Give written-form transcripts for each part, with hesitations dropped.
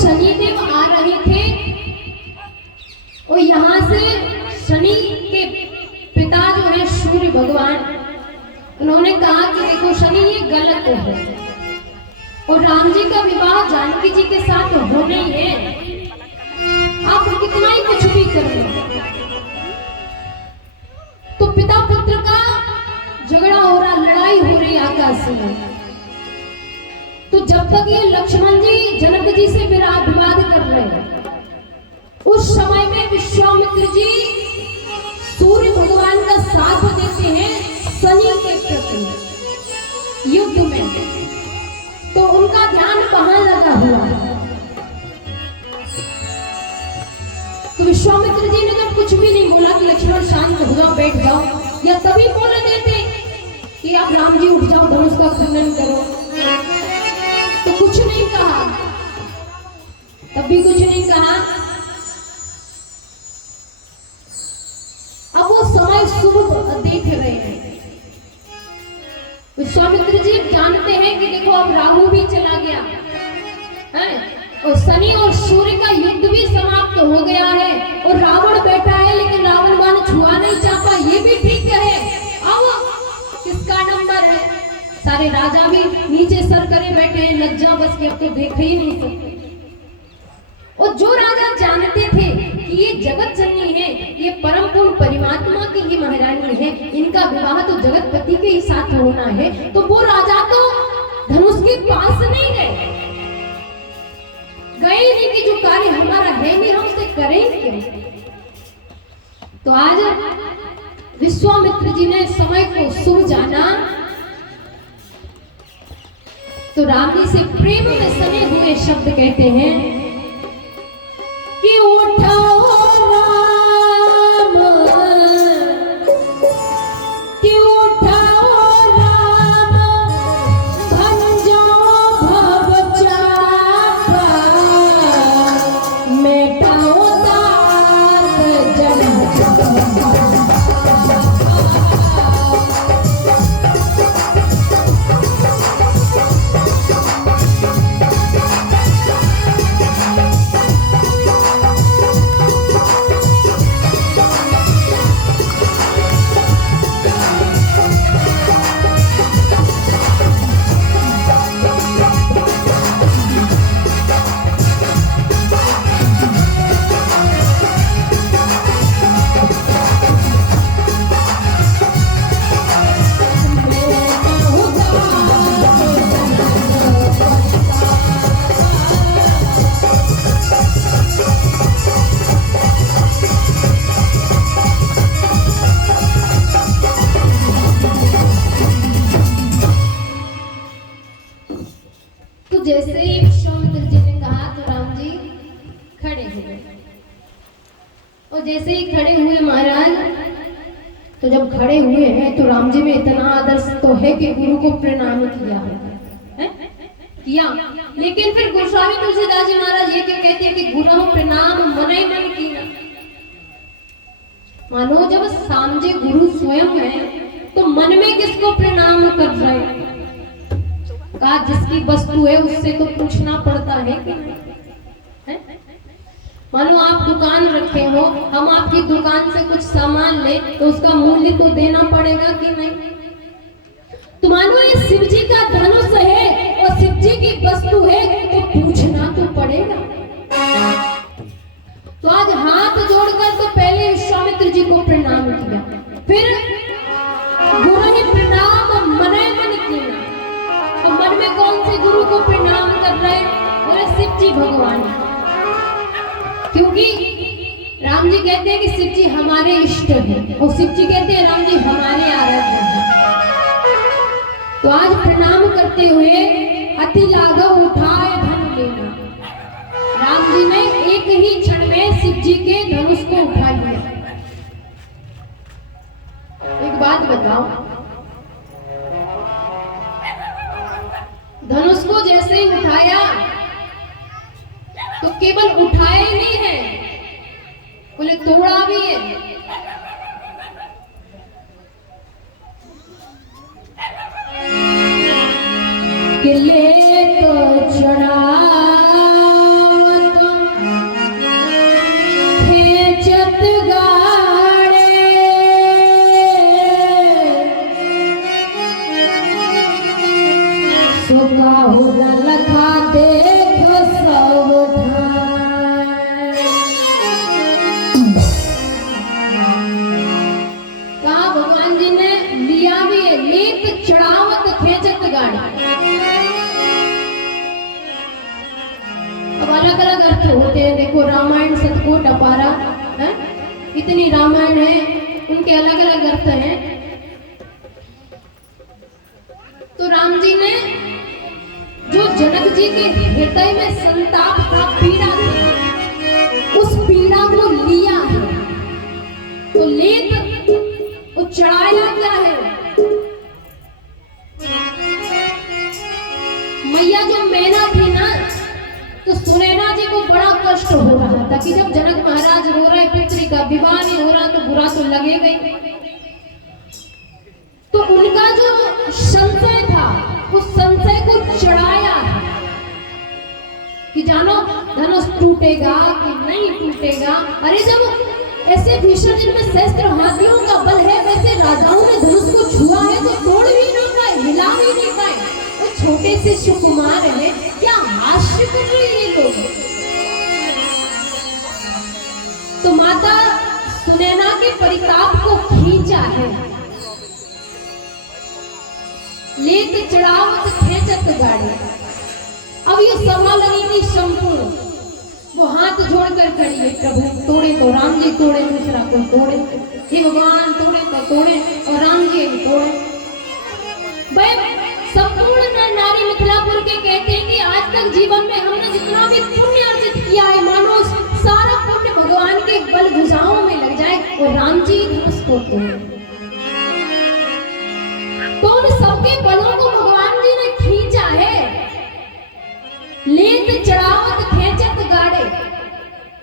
शनिदेव आ रहे थे और यहाँ से शनि के पिता जो है सूर्य भगवान, उन्होंने कहा कि देखो शनि ये गलत है और राम जी का विवाह जानकी जी के साथ होना ही है, आप कितना ही कुछ भी कर लो। तो पिता पुत्र का झगड़ा हो रहा, लड़ाई हो रही आकाश में। तो जब तक ये लक्ष्मण जी जनक जी से विवाद कर रहे हैं, उस समय में विश्वामित्र जी सूर्य भगवान का साथ देते हैं शनि के प्रति युद्ध में। तो उनका ध्यान वहां लगा हुआ है। तो विश्वामित्र जी ने जब कुछ भी नहीं बोला कि लक्ष्मण शांत हो जाओ, बैठ जाओ, या तभी बोल देते कि आप राम जी उठ जाओ, धनुष का खंडन करो, तो कुछ नहीं कहा, तब भी कुछ नहीं कहा। अब वो समय शुभ देख रहे हैं। विश्वामित्र जी जानते हैं कि देखो अब राहु भी चला गया है और शनि और सूर्य का युद्ध भी समाप्त हो गया है और रावण बैठा है, लेकिन रावण वन छुआ नहीं चाहता, ये भी ठीक है। अब किसका नंबर है? सारे राजा भी नीचे सर करे बैठे हैं, लज्जा बस कि अब तो देख ही नहीं सकते। और जो राजा जानते थे कि ये जगत जननी है, ये परम पूर्ण परमात्मा की ही महारानी है, इनका विवाह तो जगतपति के ही साथ होना है, तो वो राजा तो धनुष के पास नहीं गए नहीं कि जो कार्य हमारा है नहीं हम उसे करें क्यों। तो आज विश्वामित्र जी ने समय को शुभ जाना, तो राम जी से प्रेम में सने हुए शब्द कहते हैं कि उठाओ राम, कि उठाओ राम, भंजो भव चापा, मेटाओ तात जन। जैसे ही विश्वामित्र जी ने कहा तो राम जी खड़े हो गए, और जैसे ही खड़े हुए महाराज, तो जब खड़े हुए हैं तो राम जी में इतना आदर्श तो है कि गुरु को प्रणाम किया है? किया। लेकिन फिर गोस्वामी तुलसीदास जी महाराज ये क्या कहते हैं कि गुरु प्रणाम मन ही मन किया। मानो जब सामने गुरु स्वयं है तो मन में किसको प्रणाम कर रहे हैं? कहा जिसकी वस्तु है उससे तो पूछना पड़ता है कि नहीं? मानो आप दुकान रखे हो, हम आपकी दुकान से कुछ सामान ले तो उसका मूल्य तो देना पड़ेगा कि नहीं? तो मानो ये शिव जी का धनुष है और शिव जी की वस्तु है तो पूछना तो पड़ेगा। तो आज हाथ जोड़कर तो पहले विश्वामित्र जी को प्रणाम किया, फिर गुरु ने प्रणाम मने मन किया। अब मन में कौन से गुरु को प्रणाम कर रहे? बोले शिव जी भगवान, क्योंकि राम जी कहते हैं कि शिव जी हमारे इष्ट हैं और शिव जी कहते हैं राम जी हमारे आराध्य हैं। तो आज प्रणाम करते हुए अति लाघव उठाए धन लेना, राम जी ने एक ही क्षण में शिव जी के धनुष को उठा लिया। एक बात बताओ, धनुष को जैसे ही उठाया तो केवल उठाया ही नहीं है, बोले तोड़ा भी है। किले तो चढ़ा लखा देखो सब कहा भगवान जी ने लिया भी है, लेत चढ़ावत खेचत गाड़ी। अब अलग अलग अर्थ होते हैं। देखो रामायण सतकोट अपारा है, इतनी रामायण है, उनके अलग अलग अर्थ हैं। तो राम जी ने जो जनक जी के हृदय में संताप था, पीड़ा थी, उस पीड़ा को लिया है। तो लेत वो चढ़ाया क्या है? मैया जो मैना थी ना, तो सुनैना जी को बड़ा कष्ट हो रहा था कि जब जनक महाराज रो रहे, पुत्री का विवाह नहीं हो रहा, तो बुरा तो लगेगा ही। तो उनका जो संशय था, उस संशय को चढ़ाया कि जानो धनुष टूटेगा कि नहीं टूटेगा। अरे जब ऐसे भीषण जिनमें सहस्त्र हाथियों का बल है, वैसे राजाओं ने धनुष को छुआ है तो तोड़ भी नहीं पाए, हिला भी नहीं पाए। वो छोटे से सुकुमार है, क्या हास्य कर रहे ये लोग। तो माता सुनैना के परिताप को खींचा है, लेत चढ़ावत खेचत गाड़ी। अब ये सभा लगी थी संपूर्ण, वो हाथ जोड़कर खड़ी है, प्रभु तोड़े तो राम जी तोड़े, दूसरा को तोड़े, हे भगवान तोड़े तो तोड़े, और राम जी तोड़े। भाई संपूर्ण नारी मिथिलापुर के कहते हैं कि आज तक जीवन में हमने जितना भी पुण्य अर्जित किया है, मानो सारा पुण्य भगवान के बल भुजाओं में लग जाए और राम जी धनुष को तोड़े। तो उन सबके बलों को भगवान जी ने खींचा है, लेत चढ़ावत खेचत गाड़े।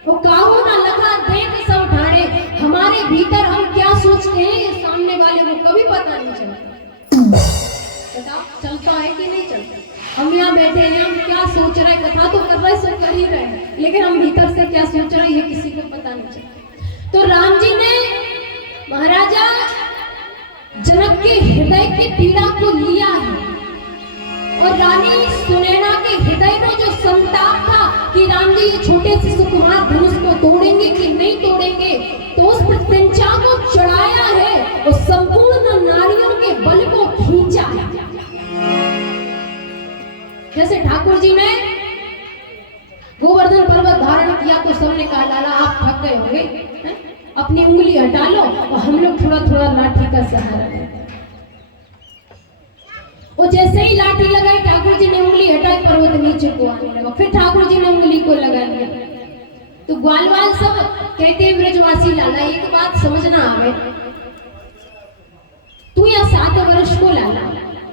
वो काहू ना लखा देख सब ठाणे। हमारे भीतर हम क्या सोचते हैं, ये सामने वाले को कभी पता नहीं चलता। बताओ चलता है कि नहीं चलता। हम यहाँ बैठे हैं, हम क्या सोच रहे हैं, कथा तो कर रहे, सब कर ही रहे हैं, लेकिन हम भीतर से क्या सोच रहे हैं ये किसी को पता नहीं चलता। तो राम जी ने महाराजा जनक के हृदय की पीड़ा को लिया है, और रानी सुनैना के हृदय में जो संताप था कि राम जी ये छोटे से सुकुमार धनुष को तोड़ेंगे कि नहीं तोड़ेंगे, तो उस प्रत्यंचा को चढ़ाया है और संपूर्ण नारियों के बल को खींचा है। जैसे ठाकुर जी ने गोवर्धन पर्वत धारण किया तो सबने कहा लाला आप थक गए होंगे, अपनी उंगली हटा लो और हम लोग थोड़ा थोड़ा लाठी का सहारा लें। और जैसे ही लाठी लगाई, ठाकुर जी ने उंगली हटाई, पर्वत नीचे को आने लगा। फिर ठाकुर जी ने उंगली को लगा लिया। तो ग्वालवाल सब कहते हैं ब्रजवासी लाला एक बात समझना आवे, तू या 7 वर्ष को लाला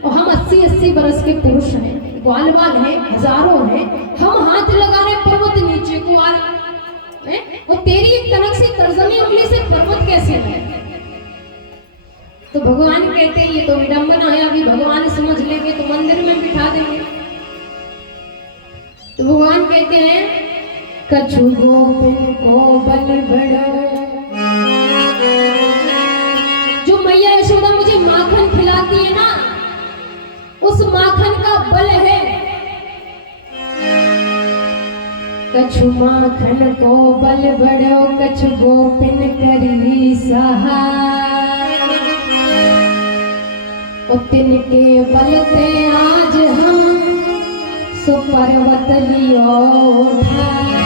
और हम 80-80 वर्ष के पुरुष हैं, ग्वालवाल हैं, हजारों हैं, हम हाथ लगा रहे पर्वत नीचे को आ रहे, वो तेरी एक तनक सी तर्जनी उंगली से पर्वत कैसे है। तो भगवान कहते हैं ये तो विडंबना है, अभी भगवान समझ लेंगे तो मंदिर में बिठा देंगे। तो भगवान कहते हैं कछु गोपिन को बल बड़ो। जो मैया यशोदा मुझे माखन खिलाती है ना, उस माखन का बल है। कछु माखन को बल बड़ो, कछु गोपिन करी सहाय। तिनके बलते आज हम सुपर्वत लियो उठाए।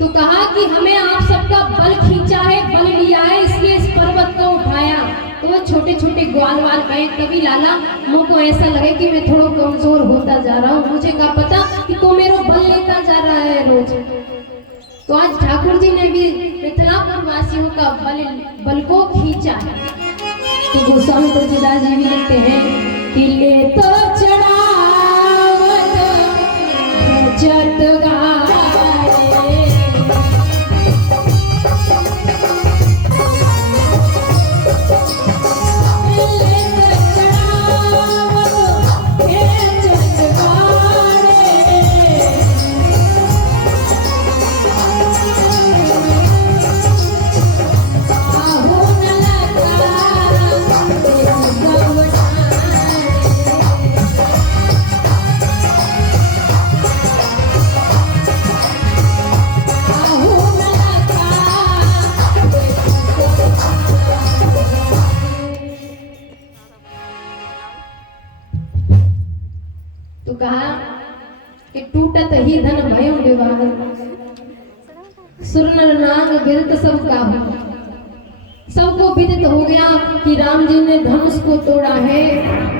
तो कहा कि हमें आप सबका बल खींचा है, बल लिया है, इसलिए इस पर्वत को उठाया। तो वो छोटे छोटे ग्वालवाल गए, कभी लाला मुझको ऐसा लगे कि मैं थोड़ा कमजोर होता जा रहा हूँ, मुझे क्या पता कि तू मेरा बल लेता जा रहा है रोज। तो आज ठाकुर जी ने भी मिथिलापुर वासियों का बल को खींचा है। तो गोस्वामी तुलसीदास जी भी लिखते हैं कि ले तो चढ़ावत खेचत गाड़े। कहा कि टूटत ही धन भयो विवाह, सुर नर नाग गिरत सब काहू। सबको विदित हो गया कि राम जी ने धनुष को तोड़ा है।